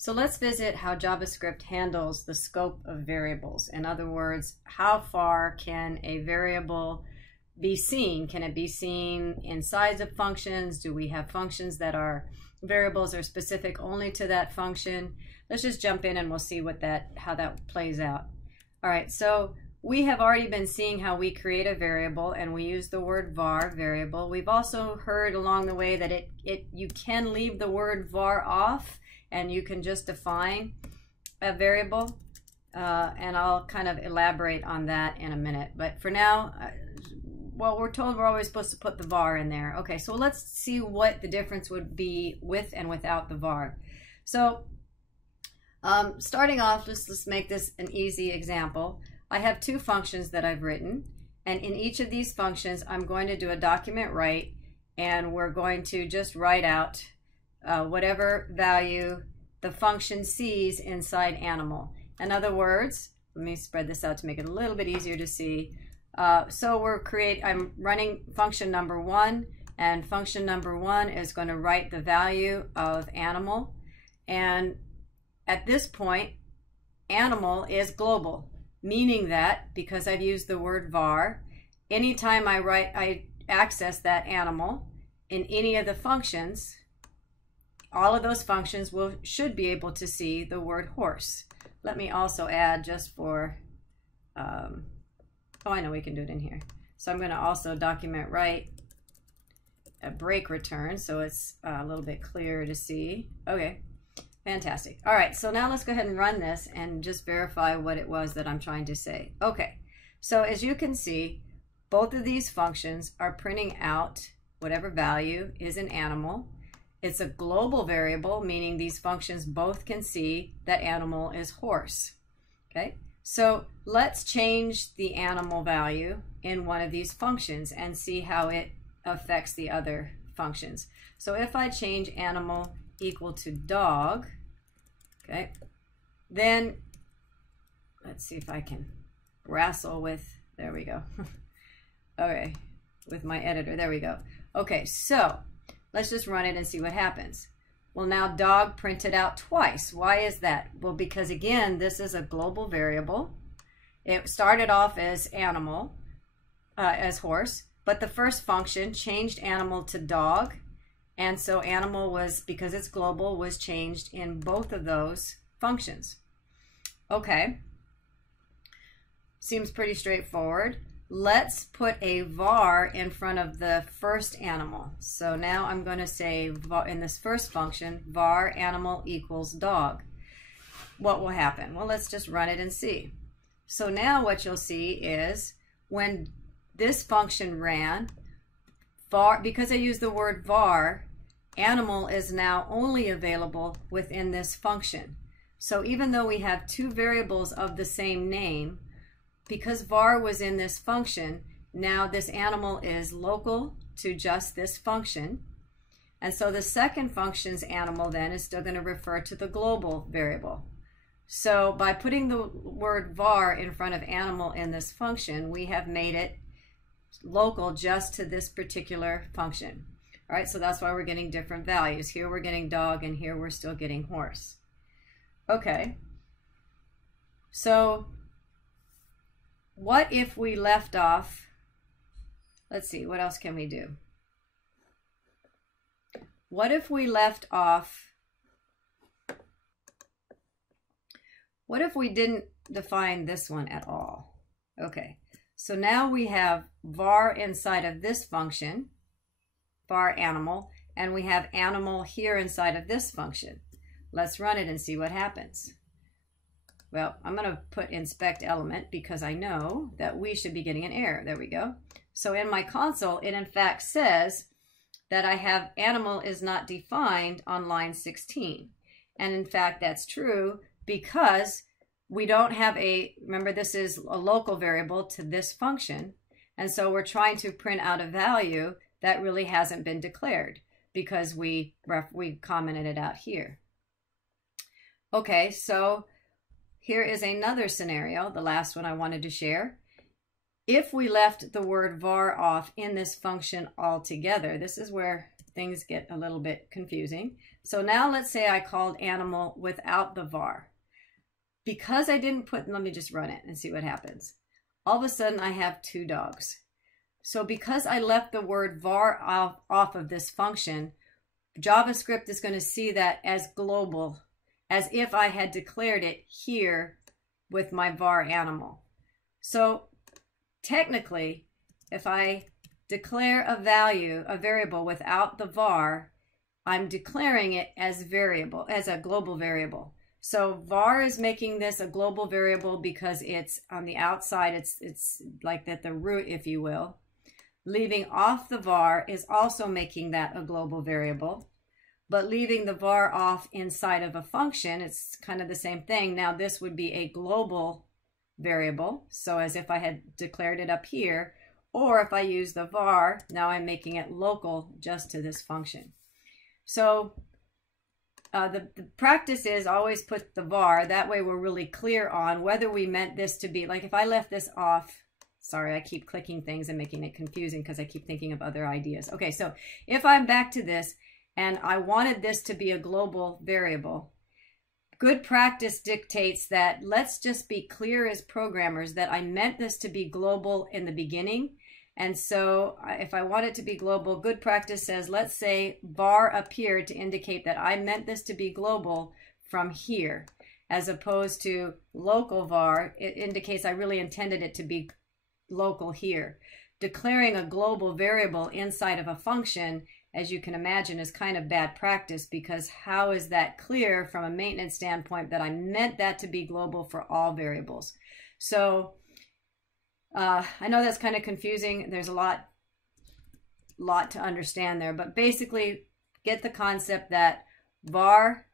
So let's visit how JavaScript handles the scope of variables. In other words, how far can a variable be seen? Can it be seen inside of functions? Do we have functions that are variables are specific only to that function? Let's just jump in and we'll see how that plays out. All right, so we have already been seeing how we create a variable, and we use the word var, variable. We've also heard along the way that you can leave the word var off and you can just define a variable, and I'll kind of elaborate on that in a minute. But for now, well, we're told we're always supposed to put the var in there. Okay, so let's see what the difference would be with and without the var. So starting off, let's make this an easy example. I have two functions that I've written, and in each of these functions I'm going to do a document write, and we're going to just write out whatever value the function sees inside animal. In other words, let me spread this out to make it a little bit easier to see. So I'm running function number 1, and function number 1 is going to write the value of animal, and at this point animal is global, meaning that because I've used the word var, anytime I access that animal in any of the functions, all of those functions should be able to see the word horse. Let me also add, just for oh, I know we can do it in here. So I'm going to also document write a break return so it's a little bit clearer to see. Okay, fantastic. All right, so now let's go ahead and run this and just verify what it was that I'm trying to say. Okay, so as you can see, both of these functions are printing out whatever value is an animal. It's a global variable, meaning these functions both can see that animal is horse. Okay, so let's change the animal value in one of these functions and see how it affects the other functions. So if I change animal equal to dog, okay, then let's see if I can wrestle with, there we go. Okay, with my editor, there we go. Okay, so let's just run it and see what happens. Well, now dog printed out twice. Why is that? Well, because again, this is a global variable. It started off as animal, as horse, but the first function changed animal to dog, and so animal was, because it's global, was changed in both of those functions. Okay, seems pretty straightforward. Let's put a var in front of the first animal. So now I'm going to say in this first function, var animal equals dog. What will happen? Well, let's just run it and see. So now what you'll see is when this function ran, var, because I used the word var, animal is now only available within this function. So even though we have two variables of the same name, because var was in this function, now this animal is local to just this function. And so the second function's animal then is still going to refer to the global variable. So by putting the word var in front of animal in this function, we have made it local just to this particular function. All right, so that's why we're getting different values. Here we're getting dog, and here we're still getting horse. Okay, so what if we left off, let's see, what else can we do? What if we left off, what if we didn't define this one at all? Okay, so now we have var inside of this function, var animal, and we have animal here inside of this function. Let's run it and see what happens. Well, I'm going to put inspect element because I know that we should be getting an error. There we go. So in my console, it in fact says that I have animal is not defined on line 16. And in fact, that's true because we don't have remember this is a local variable to this function. And so we're trying to print out a value that really hasn't been declared because we commented it out here. Okay, so here is another scenario, the last one I wanted to share. If we left the word var off in this function altogether, this is where things get a little bit confusing. So now let's say I called animal without the var. Because I didn't put, let me just run it and see what happens. All of a sudden I have 2 dogs. So because I left the word var off of this function, JavaScript is going to see that as global, as if I had declared it here with my var animal. So technically, if I declare a value, a variable without the var, I'm declaring it as variable, as a global variable. So var is making this a global variable because it's on the outside, it's like at the root, if you will. Leaving off the var is also making that a global variable. But leaving the var off inside of a function, it's kind of the same thing. Now this would be a global variable, so as if I had declared it up here, or if I use the var, now I'm making it local just to this function. So the practice is always put the var, that way we're really clear on whether we meant this to be, like if I left this off, sorry, I keep clicking things and making it confusing because I keep thinking of other ideas. Okay, so if I'm back to this and I wanted this to be a global variable, good practice dictates that let's just be clear as programmers that I meant this to be global in the beginning. And so if I want it to be global, good practice says, let's say var appeared to indicate that I meant this to be global from here, as opposed to local var, it indicates I really intended it to be local here. Declaring a global variable inside of a function, as you can imagine, is kind of bad practice, because how is that clear from a maintenance standpoint that I meant that to be global for all variables? So I know that's kind of confusing. There's a lot to understand there, but basically get the concept that var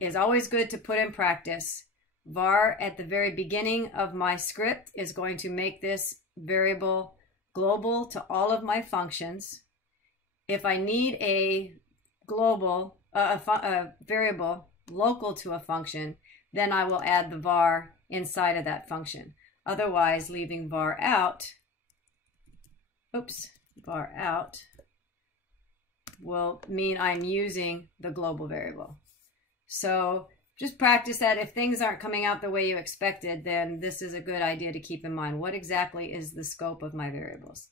is always good to put in practice. Var at the very beginning of my script is going to make this variable global to all of my functions. If I need a global, a variable local to a function, then I will add the var inside of that function. Otherwise, leaving var out, var out will mean I'm using the global variable. So just practice that. If things aren't coming out the way you expected, then this is a good idea to keep in mind. What exactly is the scope of my variables?